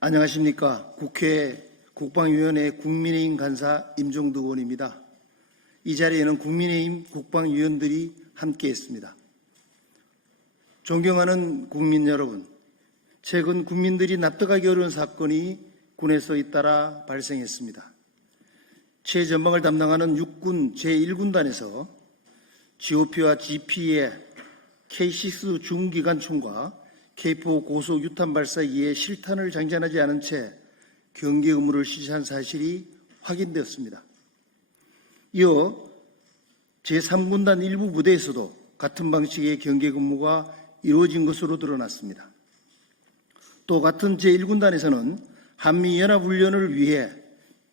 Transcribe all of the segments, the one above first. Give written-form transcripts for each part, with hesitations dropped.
안녕하십니까. 국회 국방위원회 국민의힘 간사 임종득 의원입니다. 이 자리에는 국민의힘 국방위원들이 함께했습니다. 존경하는 국민 여러분, 최근 국민들이 납득하기 어려운 사건이 군에서 잇따라 발생했습니다. 최전방을 담당하는 육군 제1군단에서 GOP와 GP의 K6 중기관총과 K4 고속 유탄 발사기에 실탄을 장전하지 않은 채 경계 의무를 실시한 사실이 확인되었습니다. 이어 제3군단 일부 부대에서도 같은 방식의 경계 근무가 이루어진 것으로 드러났습니다. 또 같은 제1군단에서는 한미연합훈련을 위해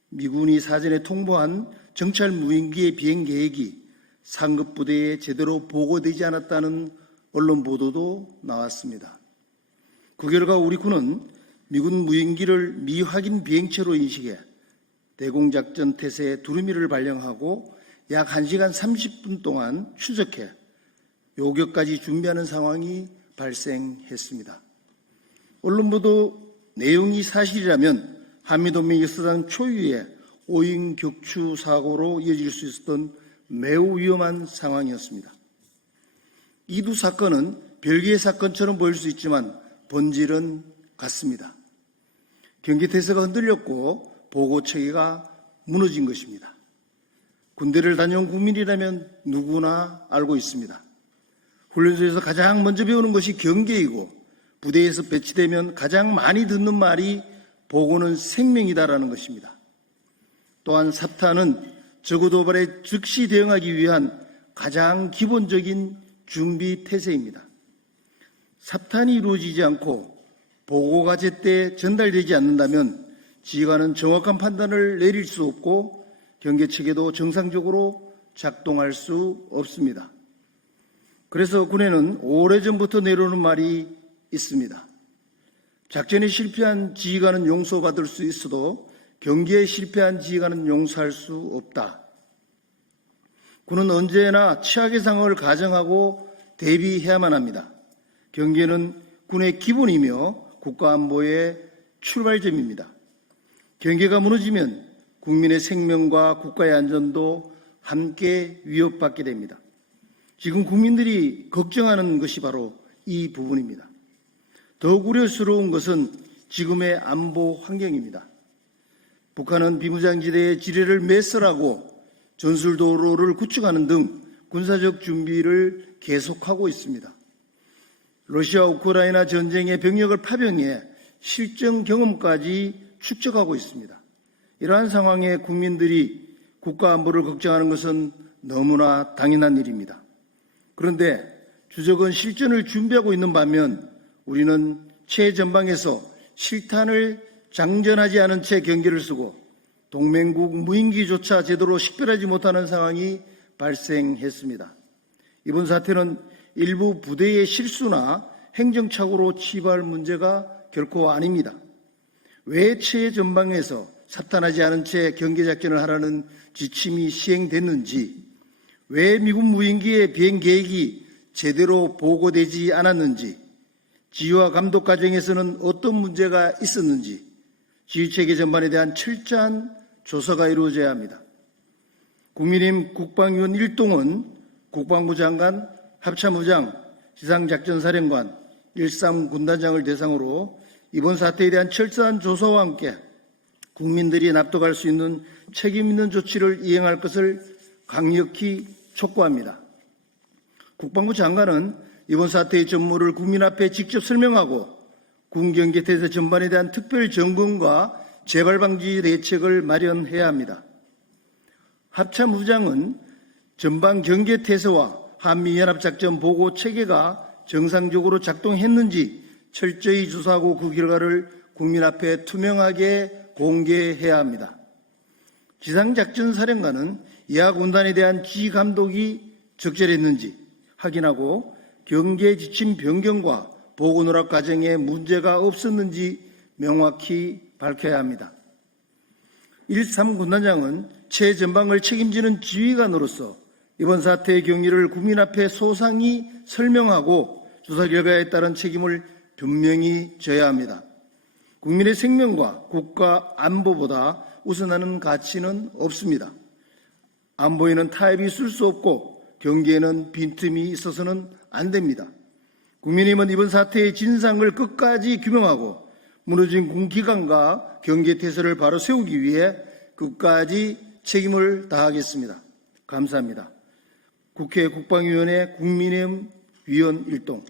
미군이 사전에 통보한 정찰 무인기의 비행 계획이 상급 부대에 제대로 보고되지 않았다는 언론 보도도 나왔습니다. 그 결과 우리 군은 미군 무인기를 미확인 비행체로 인식해 대공작전 태세 두루미를 발령하고 약 1시간 30분 동안 추적해 요격까지 준비하는 상황이 발생했습니다. 언론 보도 내용이 사실이라면 한미동맹 역사상 초유의 오인 격추 사고로 이어질 수 있었던 매우 위험한 상황이었습니다. 이 두 사건은 별개의 사건처럼 보일 수 있지만 본질은 같습니다. 경계태세가 흔들렸고 보고체계가 무너진 것입니다. 군대를 다녀온 국민이라면 누구나 알고 있습니다. 훈련소에서 가장 먼저 배우는 것이 경계이고 부대에서 배치되면 가장 많이 듣는 말이 보고는 생명이다라는 것입니다. 또한 삽탄은 적어도발에 즉시 대응하기 위한 가장 기본적인 준비 태세입니다. 삽탄이 이루어지지 않고 보고가 제때 전달되지 않는다면 지휘관은 정확한 판단을 내릴 수 없고 경계체계도 정상적으로 작동할 수 없습니다. 그래서 군에는 오래전부터 내려오는 말이 있습니다. 작전에 실패한 지휘관은 용서받을 수 있어도 경계에 실패한 지휘관은 용서할 수 없다. 군은 언제나 최악의 상황을 가정하고 대비해야만 합니다. 경계는 군의 기본이며 국가안보의 출발점입니다. 경계가 무너지면 국민의 생명과 국가의 안전도 함께 위협받게 됩니다. 지금 국민들이 걱정하는 것이 바로 이 부분입니다. 더욱 우려스러운 것은 지금의 안보 환경입니다. 북한은 비무장지대의 지뢰를 매설하고 전술도로를 구축하는 등 군사적 준비를 계속하고 있습니다. 러시아 우크라이나 전쟁의 병력을 파병해 실전 경험까지 축적하고 있습니다. 이러한 상황에 국민들이 국가 안보를 걱정하는 것은 너무나 당연한 일입니다. 그런데 주적은 실전을 준비하고 있는 반면 우리는 최전방에서 실탄을 장전하지 않은 채 경계를 쓰고 동맹국 무인기조차 제대로 식별하지 못하는 상황이 발생했습니다. 이번 사태는 일부 부대의 실수나 행정착오로 치부할 문제가 결코 아닙니다. 왜 최전방에서 삽탄하지 않은 채 경계작전을 하라는 지침이 시행됐는지, 왜 미군 무인기의 비행 계획이 제대로 보고되지 않았는지, 지휘와 감독 과정에서는 어떤 문제가 있었는지 지휘체계 전반에 대한 철저한 조사가 이루어져야 합니다. 국민의힘 국방위원 일동은 국방부 장관, 합참의장, 지상작전사령관, 13군단장을 대상으로 이번 사태에 대한 철저한 조사와 함께 국민들이 납득할 수 있는 책임 있는 조치를 이행할 것을 강력히 촉구합니다. 국방부 장관은 이번 사태의 전모를 국민 앞에 직접 설명하고 군 경계태세 전반에 대한 특별 점검과 재발 방지 대책을 마련해야 합니다. 합참의장은 전방 경계태세와 한미연합작전 보고 체계가 정상적으로 작동했는지 철저히 조사하고 그 결과를 국민 앞에 투명하게 공개해야 합니다. 지상작전사령관은 이하 군단에 대한 지휘 감독이 적절했는지 확인하고 경계 지침 변경과 보고 누락 과정에 문제가 없었는지 명확히 밝혀야 합니다. 13군단장은 최전방을 책임지는 지휘관으로서 이번 사태의 경위를 국민 앞에 소상히 설명하고 조사 결과에 따른 책임을 분명히 져야 합니다. 국민의 생명과 국가 안보보다 우선하는 가치는 없습니다. 안보에는 타협이 있을 수 없고 경계에는 빈틈이 있어서는 안 됩니다. 국민의힘은 이번 사태의 진상을 끝까지 규명하고 무너진 군기관과 경계태세를 바로 세우기 위해 끝까지 책임을 다하겠습니다. 감사합니다. 국회 국방위원회 국민의힘 위원 일동